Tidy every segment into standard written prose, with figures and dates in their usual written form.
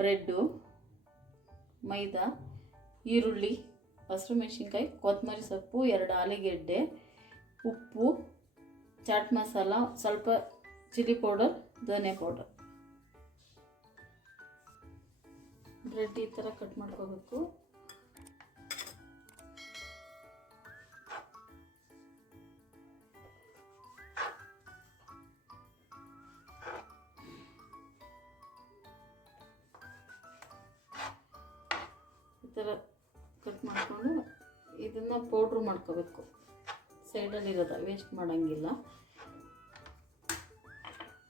Bread, ಮೈದಾ, ಈರುಳ್ಳಿ, ಹಸಿರು ಮೆಣಸಿನ್ಕಾಯಿ, ಕೊತ್ತಂಬರಿ ಸೊಪ್ಪು, 2 ಆಲೂಗೆಡ್ಡೆ, ಉಪ್ಪು, ಚಾಟ್ ಮಸಾಲ, ಸ್ವಲ್ಪ ಚಿಲ್ಲಿ ಪೌಡರ್, ಧನಿಯಾ ಪೌಡರ್. ಬ್ರೆಡ್ ಈ ಥರ ಕಟ್ ಮಾಡ್ಕೋಬೇಕು. ಈ ಥರ ಕಟ್ ಮಾಡಿಕೊಂಡು ಇದನ್ನು ಪೌಡ್ರ್ ಮಾಡ್ಕೋಬೇಕು. ಸೈಡಲ್ಲಿರೋದು ವೇಸ್ಟ್ ಮಾಡೋಂಗಿಲ್ಲ.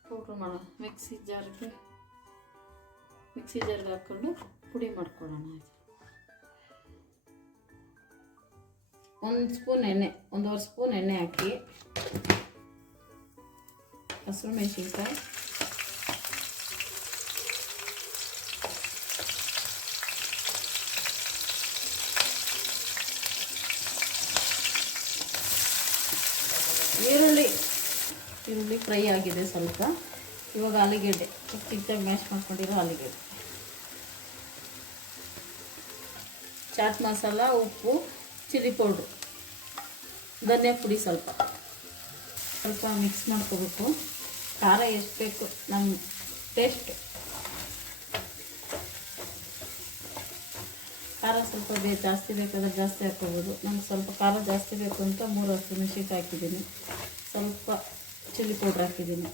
ಪೌಡ್ರ್ ಮಿಕ್ಸಿ ಜಾರ್ಗೆ ಹಾಕ್ಕೊಂಡು ಪುಡಿ ಮಾಡ್ಕೊಳ್ಳೋಣ. 1 ಸ್ಪೂನ್ ಎಣ್ಣೆ, 1.5 ಸ್ಪೂನ್ ಎಣ್ಣೆ ಹಾಕಿ, ಹಸಿರು ಮೆಣಸಿನ್ಕಾಯಿ, ಈರುಳ್ಳಿ ಫ್ರೈ ಆಗಿದೆ ಸ್ವಲ್ಪ. ಇವಾಗ ಆಲೂಗೆಡ್ಡೆ ಚಿಕ್ಕದಾಗಿ ಮ್ಯಾಶ್ ಮಾಡ್ಕೊಂಡಿರೋ ಆಲೂಗೆಡ್ಡೆ, ಚಾಟ್ ಮಸಾಲ, ಉಪ್ಪು, ಚಿಲ್ಲಿ ಪೌಡ್ರು, ಧನಿಯಾ ಪುಡಿ ಸ್ವಲ್ಪ ಮಿಕ್ಸ್ ಮಾಡ್ಕೋಬೇಕು. ಖಾರ ಎಷ್ಟು ಬೇಕು ನಮ್ಮ ಟೇಸ್ಟ್. ಖಾರ ಸ್ವಲ್ಪ ಜಾಸ್ತಿ ಬೇಕಾದ್ರೆ ಜಾಸ್ತಿ ಹಾಕ್ಕೋಬೋದು. ನಂಗೆ ಸ್ವಲ್ಪ ಖಾರ ಜಾಸ್ತಿ ಬೇಕು ಅಂತ 3 ಹಸಿಮೆಣಸಿನ್ಕಾಯಿ ಹಾಕಿದ್ದೀನಿ. ಸ್ವಲ್ಪ ಚಿಲ್ಲಿ ಪೌಡ್ರ್ ಹಾಕಿದ್ದೀನಿ.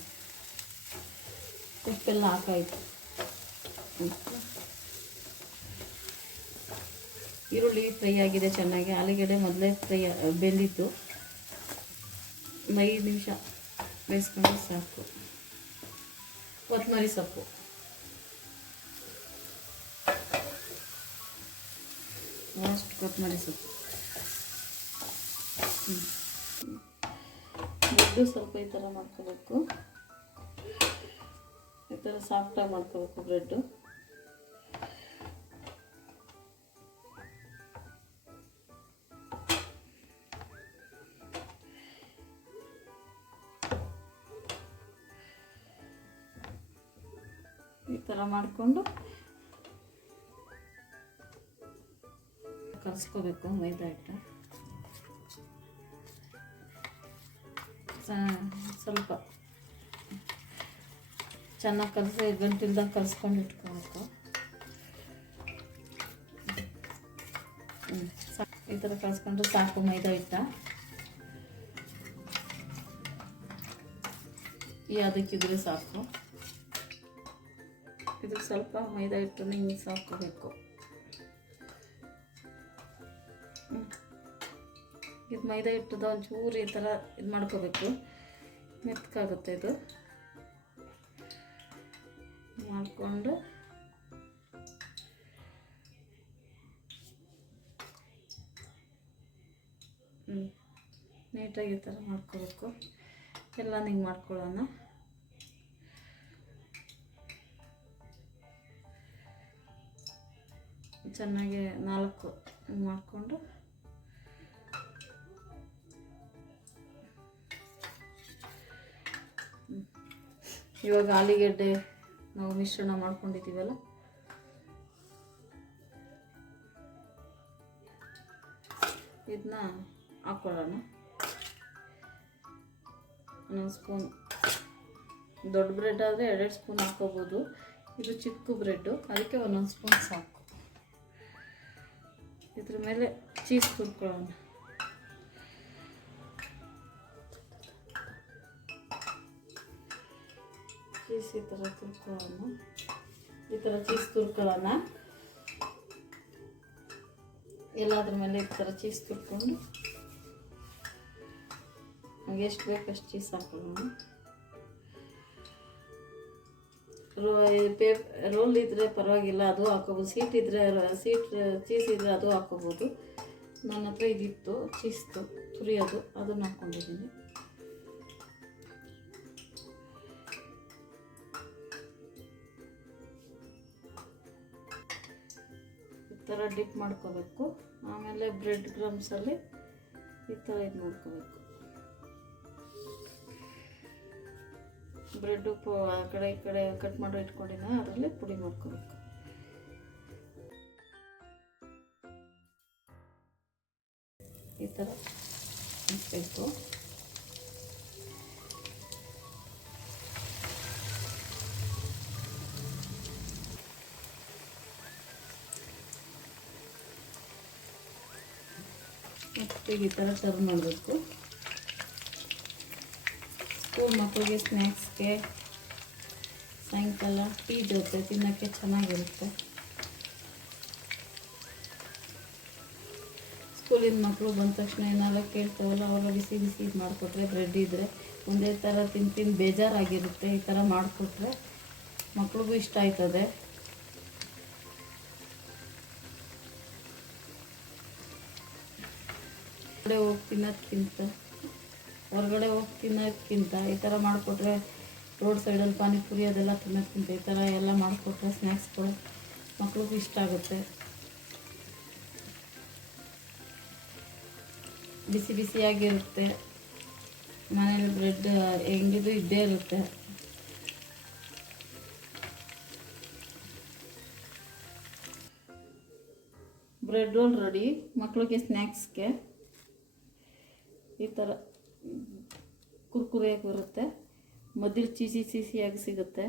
ಉಪ್ಪೆಲ್ಲ ಹಾಕಾಯಿತು. ಈರುಳ್ಳಿ ಫ್ರೈ ಆಗಿದೆ ಚೆನ್ನಾಗಿ. ಆಲೂಗೆಡ್ಡೆ ಮೊದಲೇ ಬೆಂದಿತ್ತು. 5 ನಿಮಿಷ ಬೇಯಿಸ್ಕೊಂಡ್ರೆ ಸಾಕು. ಕೊತ್ತಂಬರಿ ಸೊಪ್ಪು, ಲಾಸ್ಟ್ ಕೊತ್ತಂಬರಿ ಸೊಪ್ಪು. ಬ್ರೆಡ್ಡು ಸ್ವಲ್ಪ ಈ ಥರ ಮಾಡ್ಕೋಬೇಕು. ಈ ಥರ ಸಾಫ್ಟಾಗಿ ಮಾಡ್ಕೋಬೇಕು ಬ್ರೆಡ್ಡು. ಈ ಥರ ಮಾಡಿಕೊಂಡು ಕಲಿಸ್ಕೋಬೇಕು ಮೈದಾ ಹಿಟ್ಟು. ಸ್ವಲ್ಪ ಚೆನ್ನಾಗಿ ಕಲಸಿ ಗಂಟಿಲ್ದಂಗೆ ಕಲಿಸ್ಕೊಂಡು ಇಟ್ಕೋಬೇಕು. ಈ ಥರ ಕಲಿಸ್ಕೊಂಡ್ರೆ ಸಾಕು ಮೈದಾ ಹಿಟ್ಟ. ಅದಕ್ಕಿದ್ರೆ ಸಾಕು. ಇದಕ್ಕೆ ಸ್ವಲ್ಪ ಮೈದಾ ಹಿಟ್ಟನ್ನು ಹಿಂಗೆ ಹಾಕೋಬೇಕು. ಇದು ಮೈದಾ ಹಿಟ್ಟದ ಒಂಚೂರು ಈ ಥರ ಇದು ಮಾಡ್ಕೋಬೇಕು. ಮೆತ್ತಗಾಗುತ್ತೆ ಇದು. ಮಾಡಿಕೊಂಡು ನೀಟಾಗಿ ಈ ಥರ ಮಾಡ್ಕೋಬೇಕು. ಎಲ್ಲ ಹಿಂಗೆ ಮಾಡ್ಕೊಳ್ಳೋಣ. ಚೆನ್ನಾಗಿ 4 ಮಾಡಿಕೊಂಡು ಇವಾಗ ಆಲೂಗೆಡ್ಡೆ ನಾವು ಮಿಶ್ರಣ ಮಾಡ್ಕೊಂಡಿದ್ದೀವಲ್ಲ, ಇದನ್ನ ಹಾಕ್ಕೊಳ್ಳೋಣ. 1 ಸ್ಪೂನ್. ದೊಡ್ಡ ಬ್ರೆಡ್ ಆದರೆ 2 ಸ್ಪೂನ್ ಹಾಕ್ಕೋಬೋದು. ಇದು ಚಿಕ್ಕ ಬ್ರೆಡ್ಡು, ಅದಕ್ಕೆ 1 ಸ್ಪೂನ್ ಸಾಕು. ಇದ್ರ ಮೇಲೆ ಚೀಸ್ ತುರ್ಕೊಳ್ಳೋಣ. ಚೀಸ್ ಈ ಥರ ತುರ್ಕೊಳ್ಳೋಣ. ಈ ಥರ ಚೀಸ್ ತುರ್ಕೊಳ್ಳೋಣ. ಎಲ್ಲದ್ರ ಮೇಲೆ ಈ ಥರ ಚೀಸ್ ತುರ್ಕೊಂಡು ನಮಗೆ ಎಷ್ಟು ಬೇಕು ಅಷ್ಟು ಚೀಸ್ ಹಾಕೊಳ್ಳೋಣ. ರೋಲ್ ಇದ್ದರೆ ಪರವಾಗಿಲ್ಲ, ಅದು ಹಾಕೋಬೋದು. ಚೀಸ್ ಇದ್ದರೆ ಅದು ಹಾಕೋಬೋದು. ನನ್ನ ಹತ್ರ ಇದಿತ್ತು ಚೀಸ್ ತುರಿಯೋದು, ಅದನ್ನು ಹಾಕ್ಕೊಂಡಿದ್ದೀನಿ. ಈ ಥರ ಡಿಪ್ ಮಾಡ್ಕೋಬೇಕು. ಆಮೇಲೆ ಬ್ರೆಡ್ ಕ್ರಮ್ಸಲ್ಲಿ ಈ ಥರ ಇದು ಮಾಡ್ಕೋಬೇಕು. ಬ್ರೆಡ್ ಆ ಕಡೆ ಈ ಕಡೆ ಕಟ್ ಮಾಡಿ ಇಟ್ಕೊಂಡಿನ ಅದರಲ್ಲಿ ಪುಡಿ ಮಾಡ್ಕೋಬೇಕು. ಈ ಥರ ಹಾಕಬೇಕು. ಮತ್ತು ಈ ಥರ ಟರ್ನ್ ಮಾಡಬೇಕು. ಸ್ಕೂಲ್ ಮಕ್ಕಳಿಗೆ ಸ್ನ್ಯಾಕ್ಸ್ಗೆ ಸಾಯಂಕಾಲ ಟೀ ಜೊತೆ ತಿನ್ನೋಕ್ಕೆ ಚೆನ್ನಾಗಿರುತ್ತೆ. ಸ್ಕೂಲಿನ ಮಕ್ಕಳು ಬಂದ ತಕ್ಷಣ ಏನಾರ ಕೇಳ್ತಾವಲ್ಲ, ಅವಾಗ ಬಿಸಿ ಬಿಸಿ ಇದು ಮಾಡಿಕೊಟ್ರೆ, ಬ್ರೆಡ್ ಇದ್ದರೆ ಒಂದೇ ಥರ ತಿಂದು ಬೇಜಾರಾಗಿರುತ್ತೆ. ಈ ಥರ ಮಾಡಿಕೊಟ್ರೆ ಮಕ್ಳಿಗೂ ಇಷ್ಟ ಆಯ್ತದೆ. ಹೊರಗಡೆ ಹೋಗಿ ತಿನ್ನೋದಕ್ಕಿಂತ ಈ ಥರ ಮಾಡಿಕೊಟ್ರೆ, ರೋಡ್ ಸೈಡಲ್ಲಿ ಪಾನಿಪುರಿ ಅದೆಲ್ಲ ತಿನ್ನೋದಕ್ಕಿಂತ ಈ ಥರ ಎಲ್ಲ ಮಾಡಿಕೊಟ್ರೆ ಸ್ನ್ಯಾಕ್ಸ್ಗಳು ಮಕ್ಳಿಗೂ ಇಷ್ಟ ಆಗುತ್ತೆ. ಬಿಸಿ ಬಿಸಿಯಾಗಿರುತ್ತೆ. ಮನೇಲಿ ಬ್ರೆಡ್ ಹೆಂಗಿದು ಇದ್ದೇ ಇರುತ್ತೆ. Bread roll ready. ಮಕ್ಕಳಿಗೆ ಸ್ನ್ಯಾಕ್ಸ್ಗೆ ಈ ಥರ ಕುರ್ಕುರೆಯಾಗಿ ಬರುತ್ತೆ. ಮಧ್ಯದಲ್ಲಿ ಚೀಸಿಯಾಗಿ ಸಿಗುತ್ತೆ.